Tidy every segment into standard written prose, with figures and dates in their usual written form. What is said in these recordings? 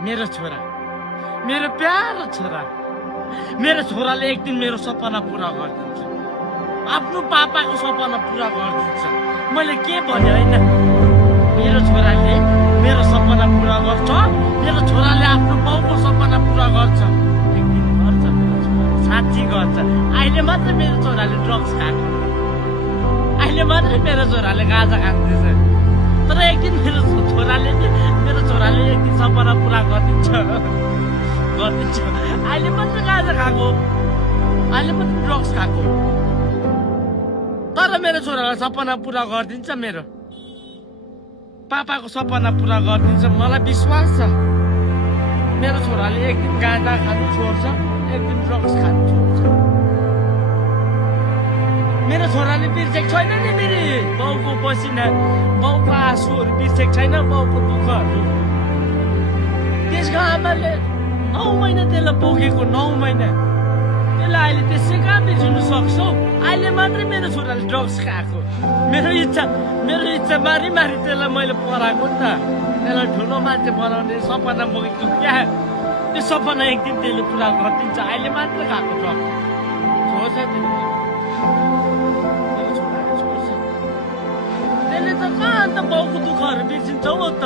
मेरो छोरा, मेरो प्यारो छोरा, मेरो छोराले एक दिन मेरो सपना पुरा गरिदिन्छ, आफ्नो पापाको सपना पुरा गरिदिन्छ। मैले के भने होइन, मेरो छोराले मेरो सपना पुरा गर्छ, मेरो छोराले आफ्नो बाउको सपना पुरा गर्छ। एक दिन गर्छ मेरो छोराले, साँच्ची गर्छ। अहिले मात्र मेरो छोराले ड्रग्स खाएको, अहिले मात्रै मेरो छोराले गाँजा खाँदैछ, तर एक दिन मेरो छोराले एक दिन सपना पुरा गरिदिन्छ। अहिले मात्र गाँजा खाएको, अहिले मात्र ड्रग्स खाएको, तर मेरो छोरालाई सपना पुरा गरिदिन्छ। मेरो पापाको सपना पुरा गरिदिन्छ, मलाई विश्वास छ। मेरो छोराले एक दिन गाँजा खानु छोड्छ, एक दिन ड्रग्स खानु छोड्छ। मेरो छोराले बिर्सेको छैन नि मेरो बाउको पसिना, बाउको आँसुहरू बिर्सेको छैन, बाउको दुःखहरू। त्यसको आमाले 9 महिना त्यसलाई बोकेको, 9 महिना त्यसलाई अहिले त्यसै कहाँ बिर्सिनु सक्छौ? अहिले मात्रै मेरो छोराले ड्रग्स खाएको। मेरो इच्छा मारी त्यसलाई मैले पढाएको नि त, त्यसलाई ठुलो मान्छे बनाउने सपना बोकेको क्या। त्यो सपना एक दिन त्यसले पुरा गरिदिन्छ। अहिले मात्र खाएको ड्रग्स छोड्छ, त्यसले त कहाँ अन्त बाउको दुःखहरू बिर्सिन्छ हो त?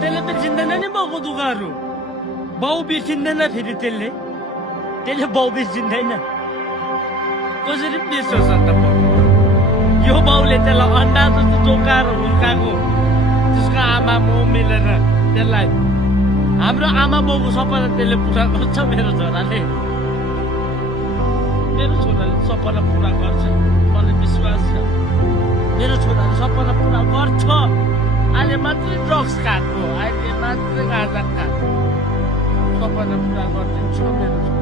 त्यसले बिर्सिँदैन नि बाउको दुःखहरू, बाउ बिर्सिँदैन फेरि त्यसले बाउ बिर्सिँदैन। कसरी बिर्सोस् अन्त बाउ? यो बाउले त्यसलाई अन्डा जस्तो जोगाएर हुर्काएको, त्यसको आमा बाउ मिलेर त्यसलाई, हाम्रो आमा बाउको सपना त्यसले पुरा गर्छ। मेरो छोराले सपना पुरा गर्छ, मलाई विश्वास छ। मेरो छोराले सपना पुरा गर्छ। अहिले मात्रै ड्रग्स खाएको, अहिले मात्रै गाँजा खाएको, सपना पुरा गरिदिन्छ मेरो छोरा।